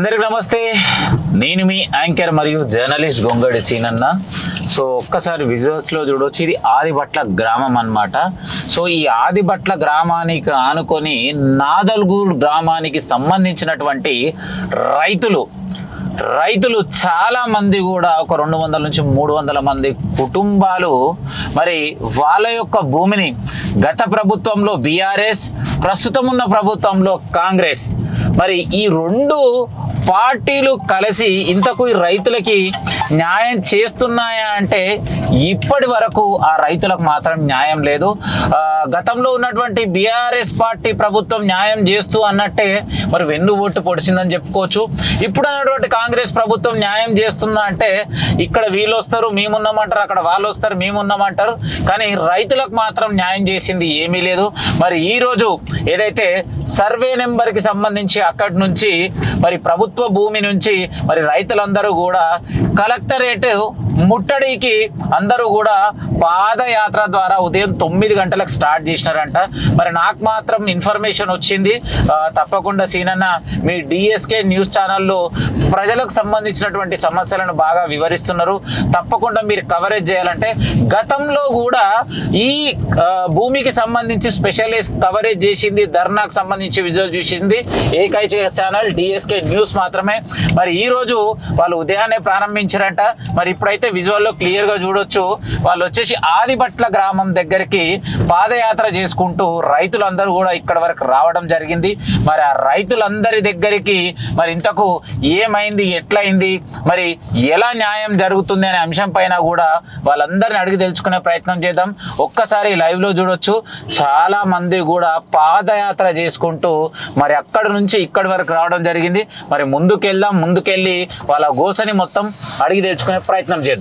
అందరికి నమస్తే. నేను మీ యాంకర్ మరియు జర్నలిస్ట్ గొంగడి సీనన్న. సో ఒక్కసారి విజువల్స్లో చూడవచ్చు, ఇది ఆదిబట్ల గ్రామం అన్నమాట. సో ఈ ఆదిబట్ల గ్రామానికి ఆనుకొని నాదల్గూర్ గ్రామానికి సంబంధించినటువంటి రైతులు చాలా మంది కూడా ఒక 200 నుంచి 300 మంది కుటుంబాలు మరి వాళ్ళ యొక్క భూమిని గత ప్రభుత్వంలో బీఆర్ఎస్, ప్రస్తుతం ఉన్న ప్రభుత్వంలో కాంగ్రెస్, మరి ఈ రెండు పార్టీలు కలిసి ఇంతకు ఈ రైతులకి న్యాయం చేస్తున్నాయా అంటే ఇప్పటి వరకు ఆ రైతులకు మాత్రం న్యాయం లేదు. గతంలో ఉన్నటువంటి బీఆర్ఎస్ పార్టీ ప్రభుత్వం న్యాయం చేస్తూ అన్నట్టే మరి వెన్ను ఓటు పొడిచిందని చెప్పుకోవచ్చు. ఇప్పుడు అన్నటువంటి కాంగ్రెస్ ప్రభుత్వం న్యాయం చేస్తుందా అంటే ఇక్కడ వీళ్ళు వస్తారు మేమున్నామంటారు, అక్కడ వాళ్ళు వస్తారు మేమున్నామంటారు, కానీ రైతులకు మాత్రం న్యాయం చేసింది ఏమీ లేదు. మరి ఈరోజు ఏదైతే సర్వే నెంబర్కి సంబంధించి అక్కడి నుంచి మరి ప్రభుత్వ భూమి నుంచి మరి రైతులందరూ కూడా కలెక్టరేట్ ముట్టడికి అందరూ కూడా పాదయాత్ర ద్వారా ఉదయం 9 గంటలకు స్టార్ట్ చేసినారంట. మరి నాకు మాత్రం ఇన్ఫర్మేషన్ వచ్చింది. తప్పకుండా సీనన్న మీ డిఎస్కే న్యూస్ ఛానల్లో ప్రజలకు సంబంధించినటువంటి సమస్యలను బాగా వివరిస్తున్నారు, తప్పకుండా మీరు కవరేజ్ చేయాలంటే గతంలో కూడా ఈ భూమికి సంబంధించి స్పెషలిస్ట్ కవరేజ్ చేసింది, ధర్నాకు సంబంధించి విజువల్ చూసింది ఏకైక ఛానల్ డిఎస్కే న్యూస్ మాత్రమే. మరి ఈ రోజు వాళ్ళు ఉదయాన్నే ప్రారంభించారంట. మరి ఇప్పుడైతే విజువల్లో క్లియర్గా చూడొచ్చు, వాళ్ళు వచ్చేసి ఆదిబట్ల గ్రామం దగ్గరికి పాదయాత్ర చేసుకుంటూ రైతులందరూ కూడా ఇక్కడ వరకు రావడం జరిగింది. మరి ఆ రైతులందరి దగ్గరికి మరి ఇంతకు ఏమైంది, ఎట్లయింది, మరి ఎలా న్యాయం జరుగుతుంది అనే అంశం పైన కూడా వాళ్ళందరిని అడిగి తెలుసుకునే ప్రయత్నం చేద్దాం. ఒక్కసారి లైవ్లో చూడొచ్చు, చాలా మంది కూడా పాదయాత్ర చేసుకుంటూ మరి అక్కడి నుంచి ఇక్కడి వరకు రావడం జరిగింది. మరి ముందుకెళ్ళి వాళ్ళ గోసని మొత్తం అడిగి తెలుసుకునే ప్రయత్నం చేద్దాం.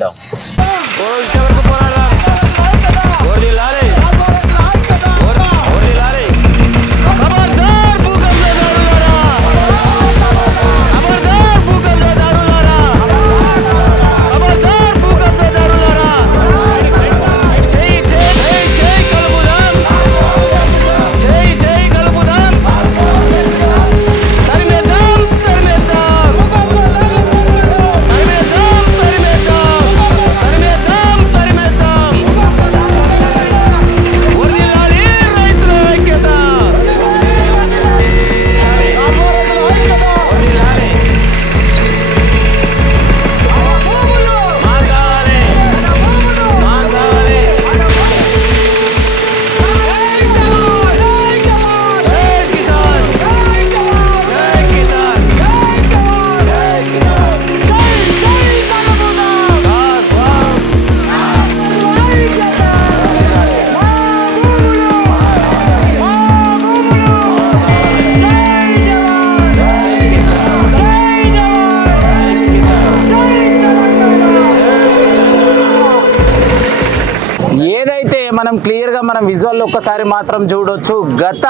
మనం క్లియర్గా మనం విజువల్ ఒక్కసారి మాత్రం చూడొచ్చు. గత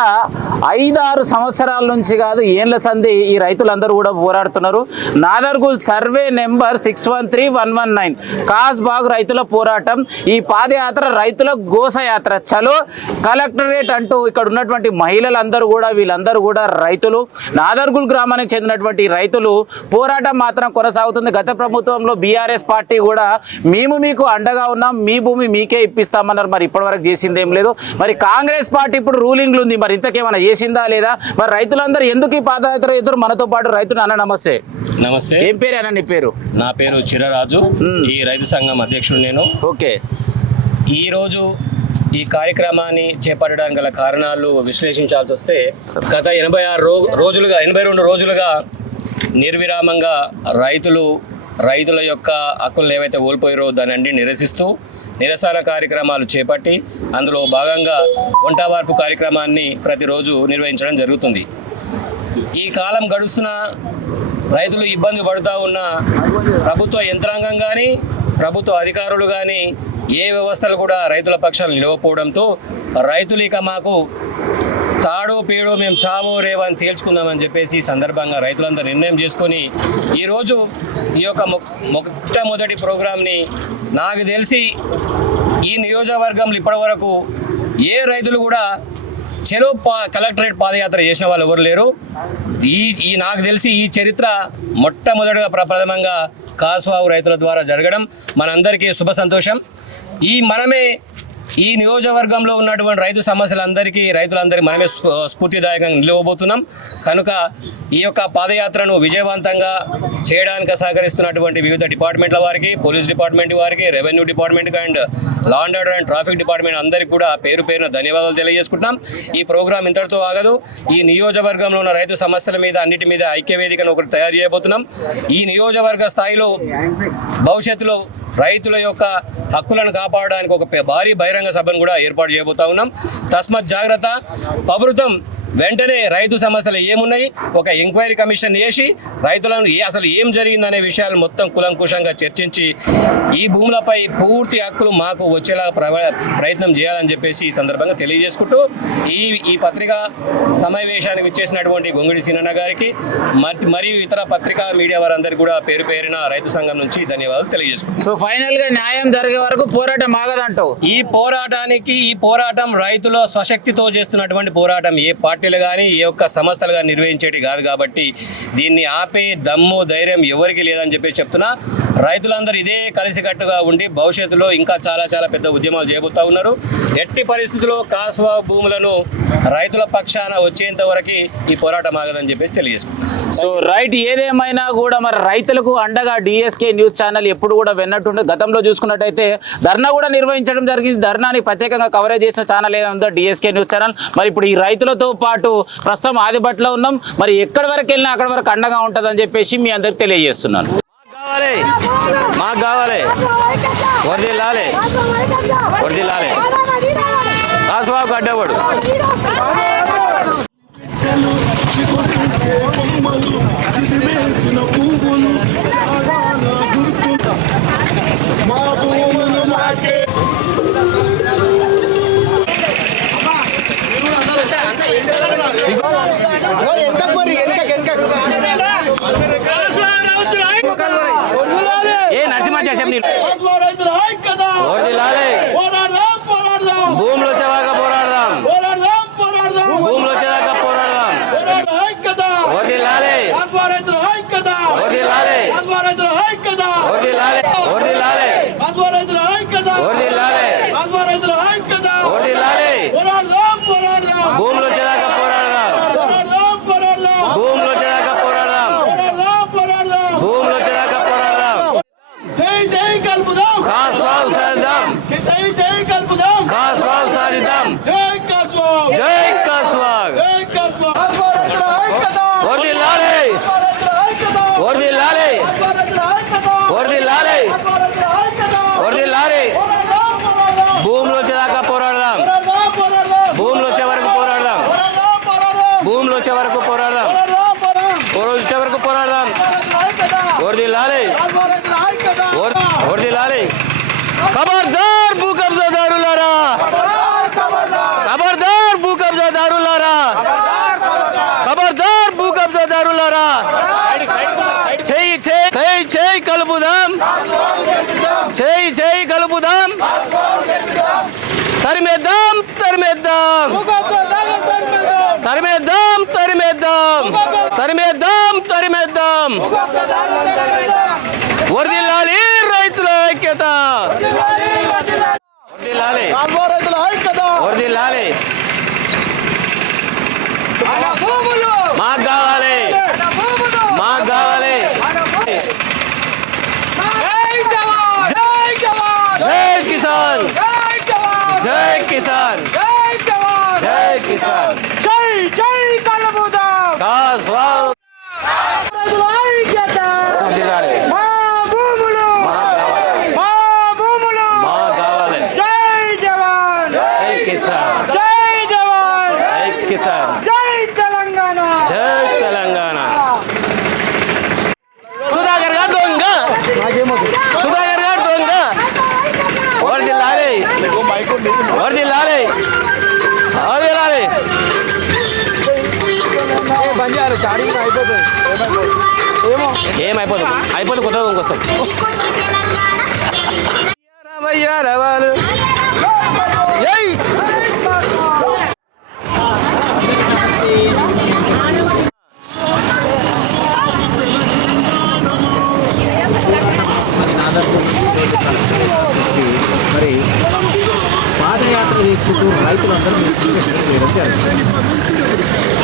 5-6 సంవత్సరాల నుంచి కాదు, ఏళ్ల సంధి ఈ రైతులందరూ కూడా పోరాడుతున్నారు. నాదర్గుల్ సర్వే నెంబర్ 613119 కాస్బాగ్ రైతుల పోరాటం. ఈ పాదయాత్ర రైతుల గోసయాత్ర చలో కలెక్టరేట్ అంటూ ఇక్కడ ఉన్నటువంటి మహిళలందరూ కూడా వీళ్ళందరూ కూడా రైతులు, నాదర్గుల్ గ్రామానికి చెందినటువంటి రైతులు పోరాటం మాత్రం కొనసాగుతుంది. గత ప్రభుత్వంలో బీఆర్ఎస్ పార్టీ కూడా మేము మీకు అండగా ఉన్నాం, మీ భూమి మీకే ఇప్పిస్తామన్నారు. మరి ఇప్పటివరకు చేసింది ఏం లేదు. మరి కాంగ్రెస్ పార్టీ ఇప్పుడు రూలింగ్లు ఉంది, మరి ఇంతకేమైనా చేసిందా లేదా? మరి రైతులందరూ ఎందుకు ఈ పాదయాత్ర ఎదురు? మనతో పాటు రైతులు అన్న నమస్తే. నమస్తే. ఏం పేరు అన్న నీ పేరు? నా పేరు చిరరాజు, ఈ రైతు సంఘం అధ్యక్షుడు నేను. ఓకే, ఈరోజు ఈ కార్యక్రమాన్ని చేపట్టడానికి గల కారణాలు విశ్లేషించాల్సి వస్తే గత 82 రోజులుగా నిర్విరామంగా రైతుల యొక్క హక్కులు ఏవైతే కోల్పోయారో దాన్ని నిరసిస్తూ నిరసన కార్యక్రమాలు చేపట్టి అందులో భాగంగా వంటవార్పు కార్యక్రమాన్ని ప్రతిరోజు నిర్వహించడం జరుగుతుంది. ఈ కాలం గడుస్తున్న రైతులు ఇబ్బంది పడుతూ ఉన్న ప్రభుత్వ యంత్రాంగం కానీ ప్రభుత్వ అధికారులు కానీ ఏ వ్యవస్థలు కూడా రైతుల పక్షాలు నిలవకపోవడంతో రైతులు ఇక మాకు తాడో పేడో మేము చావో రేవో అని తేల్చుకుందామని చెప్పేసి ఈ సందర్భంగా రైతులందరూ నిర్ణయం చేసుకొని ఈరోజు ఈ యొక్క మొట్టమొదటి ప్రోగ్రాంని నాకు తెలిసి ఈ నియోజకవర్గంలో ఇప్పటివరకు ఏ రైతులు కూడా చెలో కలెక్టరేట్ పాదయాత్ర చేసిన వాళ్ళు ఎవరు లేరు. ఈ నాకు తెలిసి ఈ చరిత్ర మొట్టమొదటిగా ప్రథమంగా కాసువావు రైతుల ద్వారా జరగడం మనందరికీ శుభ సంతోషం. మనమే ఈ నియోజకవర్గంలో ఉన్నటువంటి రైతులందరికీ మనమే స్ఫూర్తిదాయకంగా నిలవబోతున్నాం. కనుక ఈ యొక్క పాదయాత్రను విజయవంతంగా చేయడానికి సహకరిస్తున్నటువంటి వివిధ డిపార్ట్మెంట్ల వారికి, పోలీస్ డిపార్ట్మెంట్ వారికి, revenue department and law and order and traffic department అందరికీ కూడా పేరు పేరున ధన్యవాదాలు తెలియజేసుకుంటున్నాం. ఈ ప్రోగ్రాం ఇంతటితో ఆగదు. ఈ నియోజకవర్గంలో ఉన్న రైతు సమస్యల మీద అన్నిటి మీద ఐక్యవేదికను ఒకటి తయారు చేయబోతున్నాం. ఈ నియోజకవర్గ స్థాయిలో భవిష్యత్తులో రైతుల యొక్క హక్కులను కాపాడడానికి ఒక భారీ బహిరంగ సభను కూడా ఏర్పాటు చేయబోతా ఉన్నాం. తస్మత్ జాగ్రత్త. ప్రభుత్వం వెంటనే రైతు సమస్యలు ఏమున్నాయి ఒక ఎంక్వైరీ కమిషన్ వేసి రైతులను అసలు ఏం జరిగిందనే విషయాలు మొత్తం కులంకుశంగా చర్చించి ఈ భూములపై పూర్తి హక్కులు మాకు వచ్చేలా ప్రయత్నం చేయాలని చెప్పేసి ఈ సందర్భంగా తెలియజేసుకుంటూ ఈ పత్రికా సమావేశానికి విచ్చేసినటువంటి గొంగిడి సీనన్న గారికి మరియు ఇతర పత్రికా మీడియా వారందరికీ కూడా పేరు పేరిన రైతు సంఘం నుంచి ధన్యవాదాలు తెలియజేసుకుంటాం. సో ఫైనల్ గా న్యాయం జరిగే వరకు పోరాటం ఆగదంటావు. ఈ పోరాటం రైతుల స్వశక్తితో చేస్తున్నటువంటి పోరాటం. ఏ పార్టీలు కానీ ఏ ఒక్క సంస్థలు కానీ నిర్వహించేటి కాదు. కాబట్టి దీన్ని ఆపే దమ్ము ధైర్యం ఎవరికి లేదని చెప్పేసి చెప్తున్నా. రైతులందరూ ఇదే కలిసికట్టుగా ఉండి భవిష్యత్తులో ఇంకా చాలా చాలా పెద్ద ఉద్యమాలు చేయబోతా ఉన్నారు. ఎట్టి పరిస్థితుల్లో కాస్వా భూములను రైతుల పక్షాన వచ్చేంత వరకు ఈ పోరాటం ఆగదని చెప్పేసి తెలియజేసుకుంటాం. సో రైట్, ఏదేమైనా కూడా మరి రైతులకు అండగా డిఎస్కే న్యూస్ ఛానల్ ఎప్పుడు కూడా విన్నట్టుండే. గతంలో చూసుకున్నట్టయితే ధర్నా కూడా నిర్వహించడం జరిగింది. ధర్నాని ప్రత్యేకంగా కవరేజ్ చేసిన ఛానల్ ఏదో ఉందో డిఎస్కే న్యూస్ ఛానల్. మరి ఇప్పుడు ఈ రైతులతో పాటు ప్రస్తుతం ఆదిబట్లో ఉన్నాం. మరి ఎక్కడి వరకు వెళ్ళినా అక్కడి వరకు అండగా ఉంటుందని చెప్పేసి మీ అందరికి తెలియజేస్తున్నాను. మాకు కావాలి వర్దిల్లాలి కాసువాకు అడ్డవాడు. ఏ నరసింహ చేసాం భూములు వచ్చేవాక పోరాడదాం. భూములు వచ్చేదాకా పోరాడదాం. ఓర్దిల్లాలి ఓర్దిల్లాలి ఓర్దిల్లాలి ఓర్దిల్లాలి ఓర్దిల్లాలి ఓర్దిల్లాలి భూములు వచ్చేదాకా పోరాడదాం. భూములు వచ్చేదాకా పోరాడదాం. భూములు వచ్చేదాకా పోరాడదాం. కాస్వావ్ సాధిద్దాం. కాస్వావ్ సాధిద్దాం. జై కాస్వావ్. ఓర్దిల్లాలి ఓర్దిల్లాలి ఓర్దిల్లాలి ఓర్దిల్లాలి భూములు వచ్చేదాకా పోరాడదాం. భూములు వచ్చే వరకు పోరాడదాం. భూములు వచ్చే వరకు పోరాడదాం. వచ్చే వరకు పోరాడదాం. ఓర్దిల్లాలి ఓర్దిల్లాలి. ఖబర్దార్ భూ కబ్జాదారులారా, ఖబర్దార్ భూ కబ్జాదారులారా, ఖబర్దార్ భూ కబ్జాదారులారా. చేయి చేయి చేయి కలుపుదాం. చేయి చేయి కలుపుదాం. తరిమేద్దాం తరిమేద్దాం తరిమేద్దాం తరిమేద్దాం తరిమేద్దాం తరిమేద్దాం. వర్ధిల్లాలి రైతుల ఐక్యత. వర్ధిల్లాలి వర్ధిల్లాలి. మాకు కావాలి మాకు కావాలి. జై కిసాన్ జై కిసాన్ జై కిసాన్. జై జై కలబుదాం. కాస్వావ్ వర్ధిల్లాలి. మా భూములు మా భూములు మాకు కావాలి. జై జవాన్ జై కిసాన్ జై జవాన్ జై కిసాన్ జై తెలంగాణ జై తెలంగాణ. సుధాకర్ గారు దొంగ. సుధాకర్ గారు దొంగ. వర్ధిల్లాలి వర్ధిల్లాలి వర్ధిల్లాలి. ఏమైపోదు అయిపోతే కొత్త ఇంకొస్తాం. చేసుకుంటూ రైతులందరూ ఈ సీరియస్ చేయడం జరుగుతుంది.